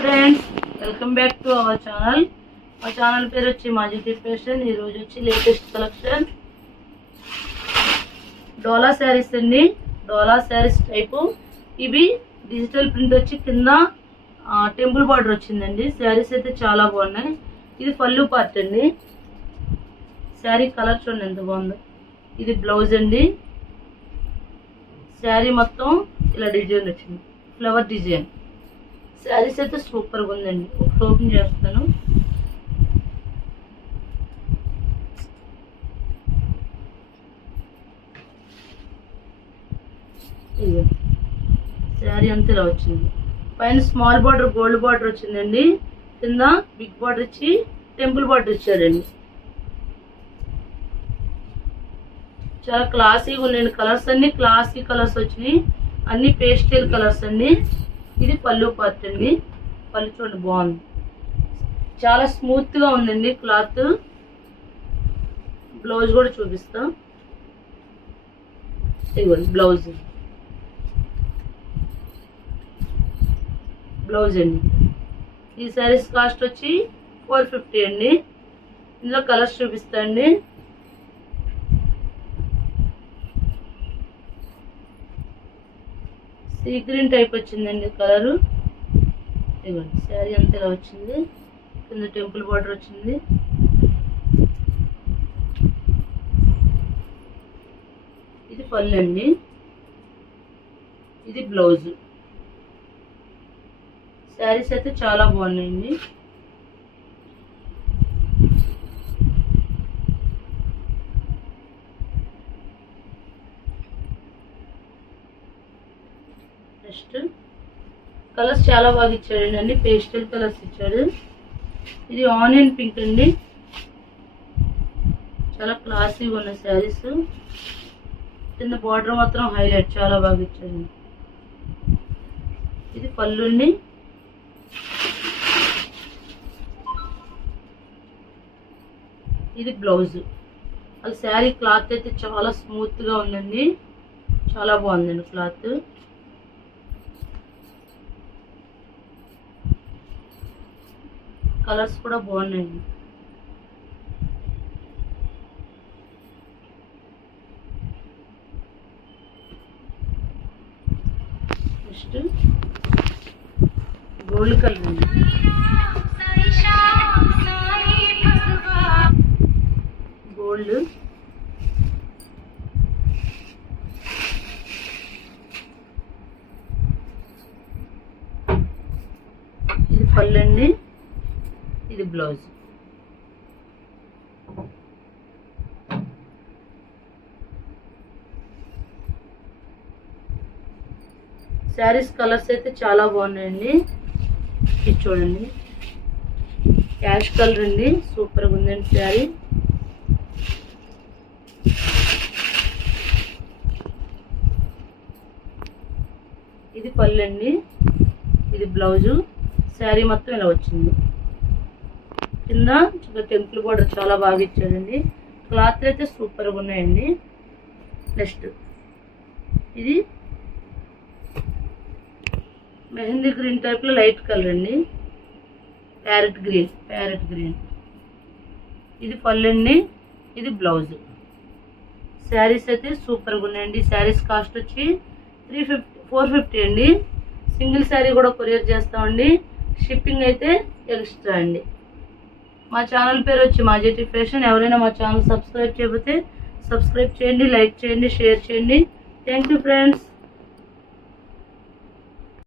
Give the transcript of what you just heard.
Friends, welcome back to our channel. మా channel పేరు వచ్చి మాజిటి ఫ్యాషన్. ఈరోజు వచ్చి లేటెస్ట్ కలెక్షన్ డోలా శారీస్ అండి. డోలా శారీస్ టైపు ఇవి డిజిటల్ ప్రింట్ వచ్చి కింద టెంపుల్ బార్డర్ వచ్చిందండి. శారీస్ అయితే చాలా బాగున్నాయి. ఇది పళ్ళు పార్ట్ అండి. శారీ కలర్ చూడండి ఎంత బాగుందో. ఇది బ్లౌజ్ అండి. శారీ మొత్తం ఇలా డిజైన్ వచ్చింది, ఫ్లవర్ డిజైన్. శారీస్ అయితే సూపర్గా ఉందండి. ఒకటి ఓపెన్ చేస్తాను. శారీ అంతా ఇలా వచ్చింది. పైన స్మాల్ బార్డర్ గోల్డ్ బార్డర్ వచ్చిందండి. కింద బిగ్ బార్డర్ ఇచ్చి టెంపుల్ బార్డర్ ఇచ్చారండి. చాలా క్లాసీగా ఉన్నాయండి. కలర్స్ అన్ని క్లాసీ కలర్స్ వచ్చినాయి. అన్ని పేస్టల్ కలర్స్ అండి. ఇది పళ్ళు పార్ట్ అండి. పళ్ళు చూడండి బాగుంది. చాలా స్మూత్ గా ఉందండి క్లాత్. బ్లౌజ్ కూడా చూపిస్తా. ఇదిగోండి బ్లౌజ్. బ్లౌజ్ అండి. ఈ శారీస్ కాస్ట్ వచ్చి 450 అండి. ఇందులో కలర్స్ చూపిస్తా అండి. సీ గ్రీన్ టైప్ వచ్చిందండి కలరు. ఇదిగోండి శారీ అంతా ఇలా వచ్చింది. కింద టెంపుల్ బార్డర్ వచ్చింది. ఇది పళ్ళు అండి. ఇది బ్లౌజ్. శారీస్ అయితే చాలా బాగున్నాయండి. నెక్స్ట్ కలర్స్ చాలా బాగా ఇచ్చాడండి. అన్ని పేస్టల్ కలర్స్ ఇచ్చాడు. ఇది ఆనియన్ పింక్ అండి. చాలా క్లాసీగా ఉన్న శారీస్. కింద బార్డర్ మాత్రం హైలైట్ చాలా బాగా ఇచ్చాడు. ఇది పళ్ళు అండి. ఇది బ్లౌజ్. అది శారీ క్లాత్ అయితే చాలా స్మూత్ గా ఉందండి. చాలా బాగుందండి క్లాత్. కలర్స్ కూడా బాగున్నాయండి. నెక్స్ట్ గోల్డ్ కలర్ అండి. గోల్డ్. ఇది పళ్ళు అండి. ఇది బ్లౌజ్. శారీస్ కలర్స్ అయితే చాలా బాగున్నాయండి. ఇది చూడండి యాష్ కలర్ అండి. సూపర్గా ఉందండి శారీ. ఇది పళ్ళు అండి. ఇది బ్లౌజు. శారీ మొత్తం ఇలా వచ్చింది. కింద టెంపుల్ బార్డర్ చాలా బాగా ఇచ్చాడండి. క్లాత్ అయితే సూపర్గా ఉన్నాయండి. నెక్స్ట్ ఇది మెహందీ గ్రీన్ టైప్లో లైట్ కలర్ అండి. Parrot green. ఇది పళ్ళు అండి. ఇది బ్లౌజ్. శారీస్ అయితే సూపర్గా ఉన్నాయండి. శారీస్ కాస్ట్ వచ్చి 450 అండి. సింగిల్ శారీ కూడా కొరియర్ చేస్తామండి. షిప్పింగ్ అయితే ఎక్స్ట్రా అండి. మా ఛానల్ పేరు వచ్చి మాజిటి ఫ్యాషన్. ఎవరైనా మా ఛానల్ సబ్స్క్రైబ్ చేయకపోతే సబ్స్క్రైబ్ చేయండి, లైక్ చేయండి, షేర్ చేయండి. Thank you friends.